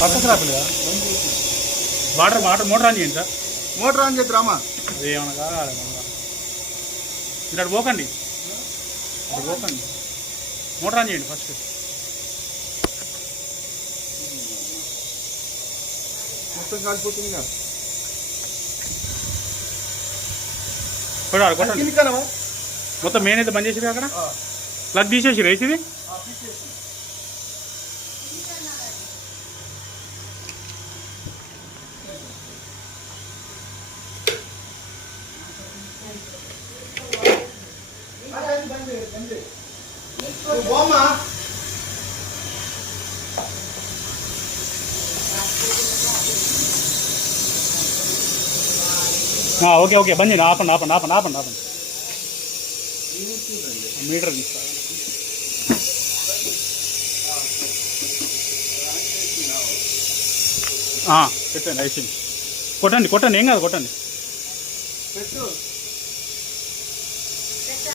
పక్కకు రాపిల్లా water motor on చేయండి sir. Motor on చేద్దామా? అది ఏమన్నా కావాలి ఇక్కడ పోకండి, ఇక్కడ పోకండి. మోటార్ ఆన్ చేయండి ఫస్ట్. మొత్తం కాలిపోతుంది కదా. కొట్టాలి మొత్తం మెయిన్ అయితే బంద్ చేసిరు. అక్కడ ప్లగ్ తీసేసి రేసిది. ఓకే ఓకే బంద్ చేయండి. ఆపండి ఆపండి ఆపండి ఆపండి ఆపండి. మీటర్ తీసుకో. పెట్టండి ఐసింగ్. కొట్టండి కొట్టండి, ఏం కాదు కొట్టండి.